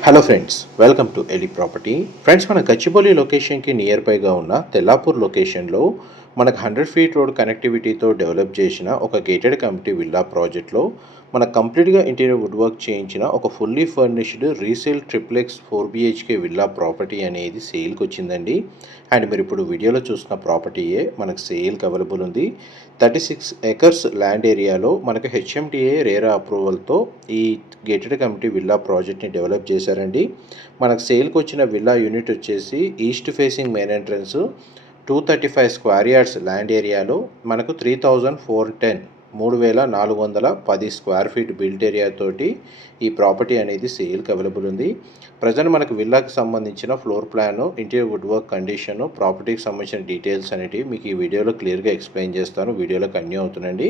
Hello friends welcome to Eli property friends మన గచ్చిబౌలి లొకేషన్కి near బైగా ఉన్న తెల్లాపూర్ లొకేషన్లో మనకు హండ్రెడ్ ఫీట్ రోడ్ కనెక్టివిటీతో డెవలప్ చేసిన ఒక గేటెడ్ కమిటీ విల్లా ప్రాజెక్ట్లో మన కంప్లీట్గా ఇంటీరియర్ వుడ్ వర్క్ చేయించిన ఒక fully furnished resale triplex four BHK villa property అనేది సేల్కి వచ్చిందండి. అండ్ మీరు ఇప్పుడు వీడియోలో చూసిన ప్రాపర్టీయే మనకు సేల్కి అవైలబుల్ ఉంది. థర్టీ సిక్స్ ఎకర్స్ ల్యాండ్ ఏరియాలో మనకు హెచ్ఎండిఏ రేరా అప్రూవల్తో ఈ గేటెడ్ కమిటీ విల్లా ప్రాజెక్ట్ని డెవలప్ చేశారండి. మనకు సేల్కి వచ్చిన విల్లా యూనిట్ వచ్చేసి east facing main entrance two thirty five square yards land ఏరియాలో మనకు త్రీ థౌజండ్ ఫోర్ టెన్ మూడు వేల నాలుగు వందల పది స్క్వేర్ ఫీట్ బిల్ట్ ఏరియా తోటి ఈ ప్రాపర్టీ అనేది సేల్కి అవైలబుల్ ఉంది. ప్రజెంట్ మనకు విల్లాకి సంబంధించిన floor plan interior wood work condition ప్రాపర్టీకి సంబంధించిన డీటెయిల్స్ అనేటివి మీకు ఈ వీడియోలో క్లియర్గా ఎక్స్ప్లెయిన్ చేస్తాను. వీడియోలో కన్యూ అవుతుందండి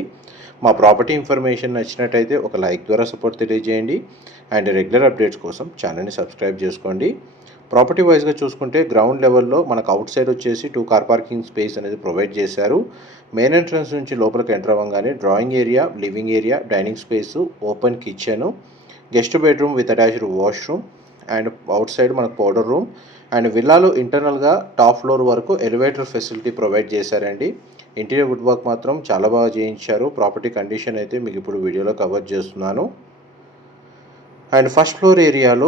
మా ప్రాపర్టీ ఇన్ఫర్మేషన్ నచ్చినట్టయితే ఒక లైక్ ద్వారా సపోర్ట్ తెలియజేయండి. అండ్ రెగ్యులర్ అప్డేట్స్ కోసం ఛానల్ని సబ్స్క్రైబ్ చేసుకోండి. ప్రాపర్టీ వైజ్గా చూసుకుంటే గ్రౌండ్ లెవెల్లో మనకు అవుట్ సైడ్ వచ్చేసి టూ కార్ పార్కింగ్ స్పేస్ అనేది ప్రొవైడ్ చేశారు. మెయిన్ ఎంట్రన్స్ నుంచి లోపలికి ఎంటర్ అవ్వగానే drawing area living area dining space open kitchen guest bedroom with attached washroom and outside మనకు పౌడర్ రూమ్ అండ్ విల్లాలో ఇంటర్నల్గా టాప్ ఫ్లోర్ వరకు ఎలివేటర్ ఫెసిలిటీ ప్రొవైడ్ చేశారండి. ఇంటీరియర్ వుడ్ వర్క్ మాత్రం చాలా బాగా చేయించారు. ప్రాపర్టీ కండిషన్ అయితే మీకు ఇప్పుడు వీడియోలో కవర్ చేస్తున్నాను. అండ్ ఫస్ట్ ఫ్లోర్ ఏరియాలో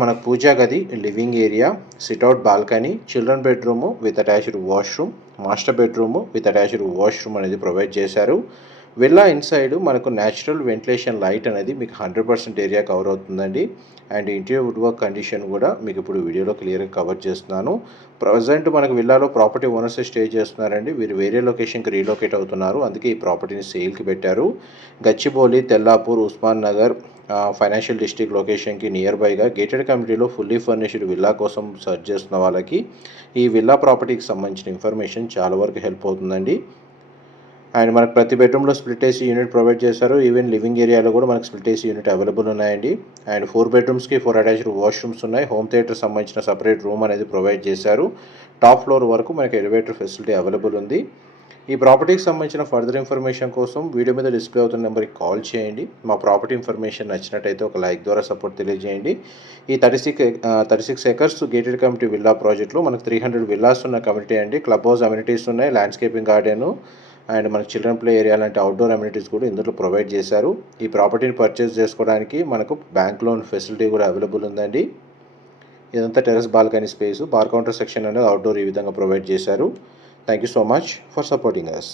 మన పూజా గది living area sit out balcony children bedroom with attached washroom master bedroom with attached washroom అనేది ప్రొవైడ్ చేశారు. విల్లా ఇన్సైడ్ మనకు న్యాచురల్ వెంటిలేషన్ లైట్ అనేది మీకు హండ్రెడ్ పర్సెంట్ ఏరియా కవర్ అవుతుందండి. And interior wood work condition కూడా మీకు ఇప్పుడు వీడియోలో క్లియర్గా కవర్ చేస్తున్నాను. ప్రజెంట్ మనకు విల్లాలో ప్రాపర్టీ ఓనర్స్ స్టే చేస్తున్నారండి. వీరు వేరే లొకేషన్కి రీలొకేట్ అవుతున్నారు. అందుకే ఈ ప్రాపర్టీని సేల్కి పెట్టారు. గచ్చిబౌలి తెల్లాపూర్ ఉస్మాన్ నగర్ ఫైనాన్షియల్ డిస్ట్రిక్ట్ లొకేషన్కి నియర్ బైగా గేటెడ్ కమిటీలో ఫుల్లీ ఫర్నిష్డ్ విల్లా కోసం సర్చ్ చేస్తున్న వాళ్ళకి ఈ విల్లా ప్రాపర్టీకి సంబంధించిన ఇన్ఫర్మేషన్ చాలా వరకు హెల్ప్ అవుతుందండి. అండ్ మనకు ప్రతి బెడ్రూమ్లో స్ప్లిట్ ఏసీ యూనిట్ ప్రొవైడ్ చేశారు. ఈవెన్ లివింగ్ ఏరియాలో కూడా మనకు స్ప్లిట్ ఏసీ యూనిట్ అవైలబుల్ ఉన్నాయండి. అండ్ ఫోర్ బెడ్రూమ్స్కి ఫోర్ అటాచ్డ్ వాష్రూమ్స్ ఉన్నాయి. హోమ్ థియేటర్ సంబంధించిన సపరేట్ రూమ్ అనేది ప్రొవైడ్ చేశారు. టాప్ ఫ్లోర్ వరకు మనకి ఎలివేటర్ ఫెసిలిటీ అవైలబుల్ ఉంది. ఈ ప్రాపర్టీకి సంబంధించిన ఫర్దర్ ఇన్ఫర్మేషన్ కోసం వీడియో మీద డిస్ప్లే అవుతున్న నెంబర్కి కాల్ చేయండి. మా ప్రాపర్టీ ఇన్ఫర్మేషన్ నచ్చినట్టయితే ఒక లైక్ ద్వారా సపోర్ట్ తెలియజేయండి. ఈ thirty six thirty six acres gated community villa ప్రాజెక్ట్లో మనకు త్రీ హండ్రెడ్ విల్లాస్ ఉన్న కమిటీ అండి. క్లబ్ హౌస్ అమ్యూనిటీస్ ఉన్నాయి. ల్యాండ్స్కేపింగ్ గార్డెను అండ్ మన చిల్డ్రన్ ప్లే ఏరియా లాంటి అవుట్డోర్ అమ్యూనిటీస్ కూడా ఇందులో ప్రొవైడ్ చేశారు. ఈ ప్రాపర్టీని పర్చేస్ చేసుకోవడానికి మనకు బ్యాంక్ లోన్ ఫెసిలిటీ కూడా అవైలబుల్ ఉందండి. ఇదంతా terrace balcony space bar counter section అనేది అవుట్డోర్ ఈ విధంగా ప్రొవైడ్ చేశారు. Thank you so much for supporting us